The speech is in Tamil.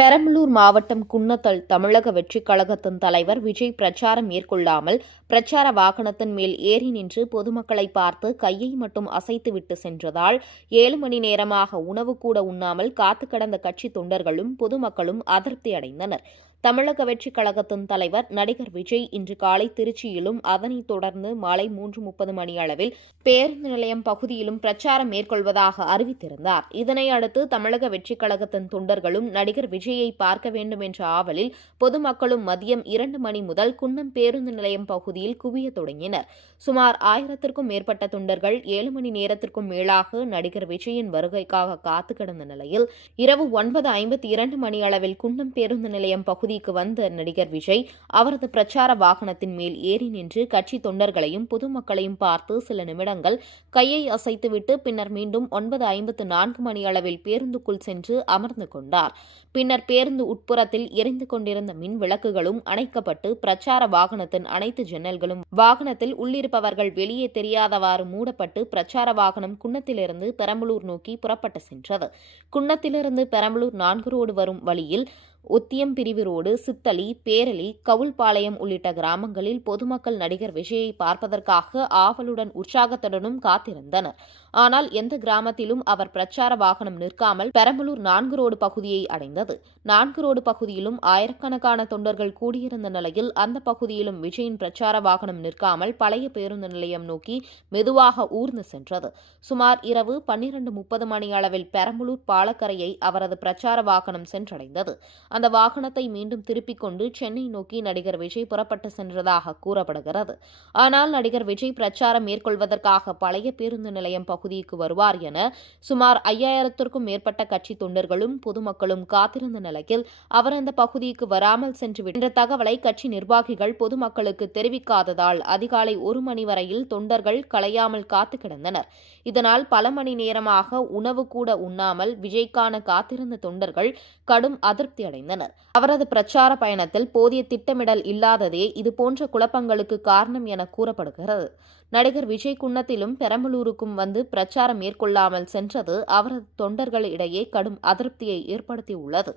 பெரம்பலூர் மாவட்டம் குன்னத்தல் தமிழக வெற்றிக் கழகத்தின் தலைவர் விஜய் பிரச்சாரம் மேற்கொள்ளாமல் பிரச்சார வாகனத்தின் மேல் ஏறி நின்று பொதுமக்களை பார்த்து கையை மட்டும் அசைத்துவிட்டு சென்றதால் 7 மணி நேரமாக உணவு கூட உண்ணாமல் காத்து கிடந்த கட்சி தொண்டர்களும் பொதுமக்களும் அதிருப்தி அடைந்தனர். தமிழக வெற்றிக் கழகத்தின் தலைவர் நடிகர் விஜய் இன்று காலை திருச்சியிலும் அதனைத் தொடர்ந்து மாலை 3:30 மணி அளவில் பேருந்து நிலையம் பகுதியிலும் பிரச்சாரம் மேற்கொள்வதாக அறிவித்திருந்தார். இதனை அடுத்து தமிழக வெற்றிக் கழகத்தின் தொண்டர்களும் நடிகர் விஜயை பார்க்க வேண்டும் என்ற ஆவலில் பொதுமக்களும் மதியம் 2 மணி முதல் குன்னம் பேருந்து நிலையம் பகுதியில் குவிய தொடங்கினர். சுமார் 1000த்திற்கும் மேற்பட்ட தொண்டர்கள் 7 மணி நேரத்திற்கும் மேலாக நடிகர் விஜயின் வருகைக்காக காத்து கிடந்த நிலையில் இரவு 9:52 மணி அளவில் குன்னம் பேருந்து நிலையம் பகுதிக்கு வந்த நடிகர் விஜய் அவரது பிரச்சார வாகனத்தின் மேல் ஏறி நின்று கட்சி தொண்டர்களையும் பொதுமக்களையும் பார்த்து சில நிமிடங்கள் கையை அசைத்துவிட்டு பின்னர் மீண்டும் 9:54 மணி அளவில் பேருந்துக்குள் சென்று அமர்ந்து கொண்டார். பின்னர் பேருந்து உட்புறத்தில் எரிந்து கொண்டிருந்த மின் விளக்குகளும் அணைக்கப்பட்டு பிரச்சார வாகனத்தின் அனைத்து ஜன்னல்களும் வாகனத்தில் உள்ளிருப்பவர்கள் வெளியே தெரியாதவாறு மூடப்பட்டு பிரச்சார வாகனம் குன்னத்திலிருந்து பெரம்பலூர் நோக்கி புறப்பட்டு சென்றது. குன்னத்திலிருந்து பெரம்பலூர் 4 ரோடு வரும் வழியில் ஒத்தியம் பிரிவு ரோடு, சித்தளி, பேரளி, கவுல்பாளையம் உள்ளிட்ட கிராமங்களில் பொதுமக்கள் நடிகர் விஜயை பார்ப்பதற்காக ஆவலுடன் உற்சாகத்துடனும் காத்திருந்தனர். ஆனால் எந்த கிராமத்திலும் அவர் பிரச்சார வாகனம் நிற்காமல் பெரம்பலூர் 4 ரோடு பகுதியை அடைந்தது. 4 ரோடு பகுதியிலும் ஆயிரக்கணக்கான தொண்டர்கள் கூடியிருந்த நிலையில் அந்த பகுதியிலும் விஜயின் பிரச்சார வாகனம் நிற்காமல் பழைய பேருந்து நிலையம் நோக்கி மெதுவாக ஊர்ந்து சென்றது. சுமார் இரவு 12:30 மணி அளவில் பெரம்பலூர் பாலக்கரையை அவரது பிரச்சார வாகனம் சென்றடைந்தது. அந்த வாகனத்தை மீண்டும் திருப்பிக் கொண்டு சென்னை நோக்கி நடிகர் விஜய் புறப்பட்டு சென்றதாக கூறப்படுகிறது. ஆனால் நடிகர் விஜய் பிரச்சாரம் மேற்கொள்வதற்காக பழைய பேருந்து நிலையம் பகுதிக்கு வருவார் என சுமார் 5000த்திற்கும் மேற்பட்ட கட்சி தொண்டர்களும் பொதுமக்களும் காத்திருந்த நிலையில் அவர் அந்த பகுதிக்கு வராமல் சென்றுவிட்டார் என்ற தகவலை கட்சி நிர்வாகிகள் பொதுமக்களுக்கு தெரிவிக்காததால் அதிகாலை 1 மணி வரையில் தொண்டர்கள் கலையாமல் காத்து கிடந்தனர். இதனால் பல மணி நேரமாக உணவு கூட உண்ணாமல் விஜய்க்கான காத்திருந்த தொண்டர்கள் கடும் அதிருப்தி அடைந்தனர். அவரது பிரச்சார பயணத்தில் போதிய திட்டமிடல் இல்லாததே இதுபோன்ற குழப்பங்களுக்கு காரணம் என கூறப்படுகிறது. நடிகர் விஜய் குன்னத்திலும் பெரம்பலூருக்கும் வந்து பிரச்சாரம் மேற்கொள்ளாமல் சென்றது அவரது தொண்டர்களிடையே கடும் அதிருப்தியை ஏற்படுத்தியுள்ளது.